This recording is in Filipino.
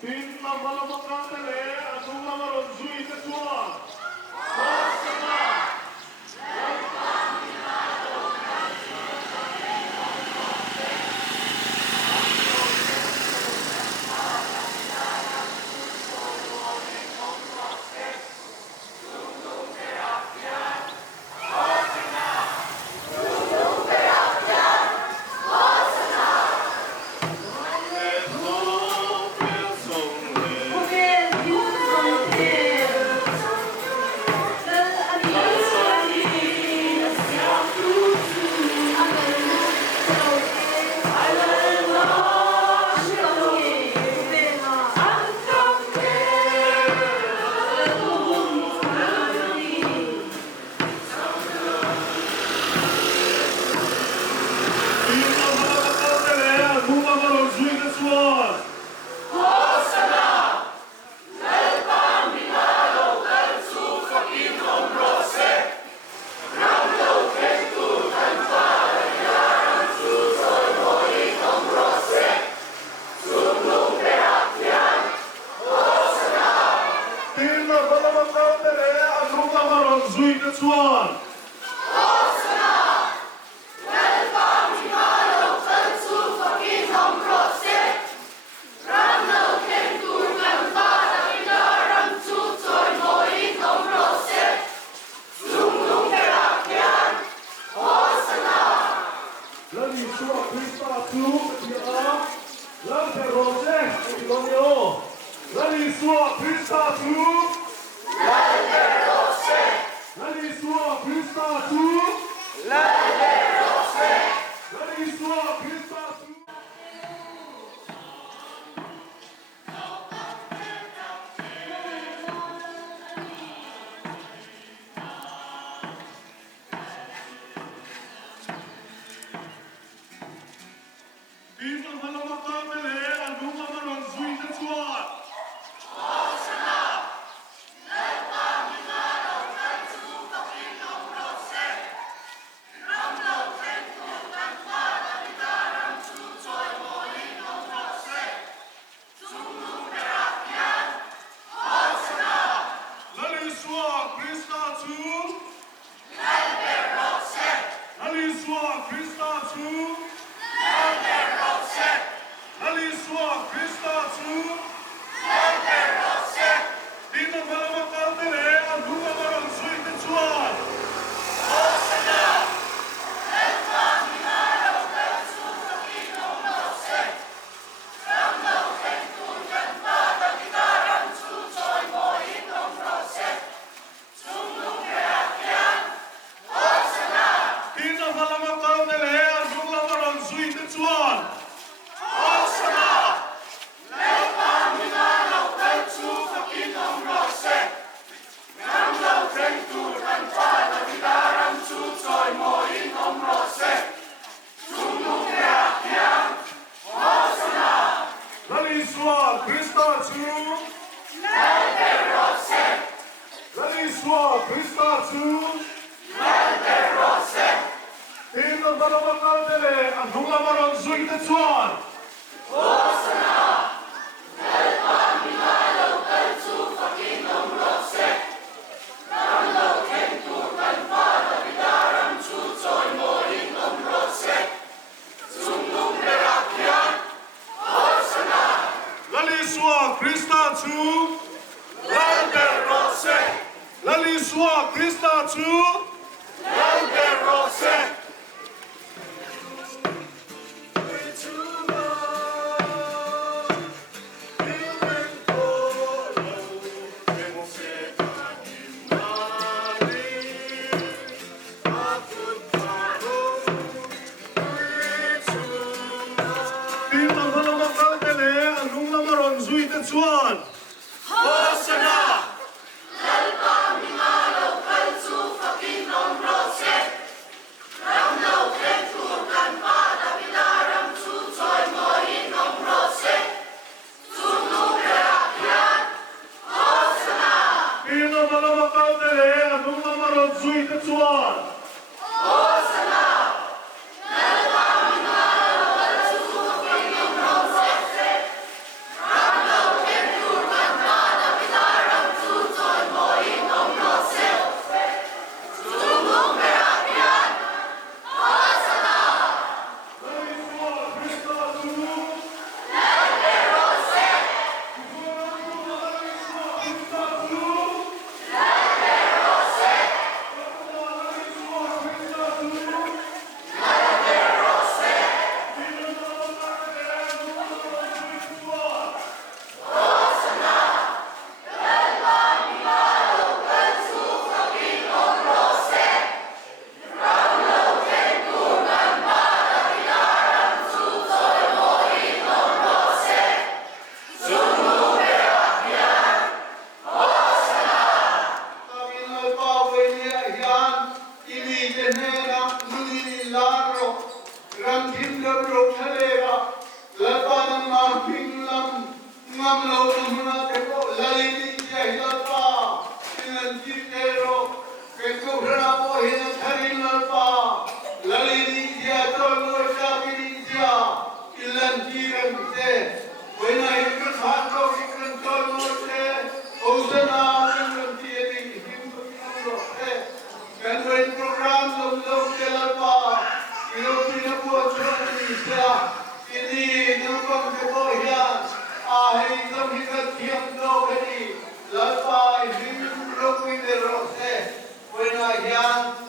Tin na malamakatale at umamaron Zui Tetuan. nena nuni laro ram thim lo ro thalega la pa na ma ping lam ngam lo na te ko la li ni ja la pa ilan ki te ro ke ko ra po he na thari la pa la li ni ja to lo ja ki ni ja ilan ki ram te when I can find out you can tell me Hosanna ilan ki ni him to lo te kan when program lo ke la pa ilo pinapuan sa ni sa ini nupang ke po yan ahai tam hikat hiyam do kani lalpa him lo kuin de ro te when I yan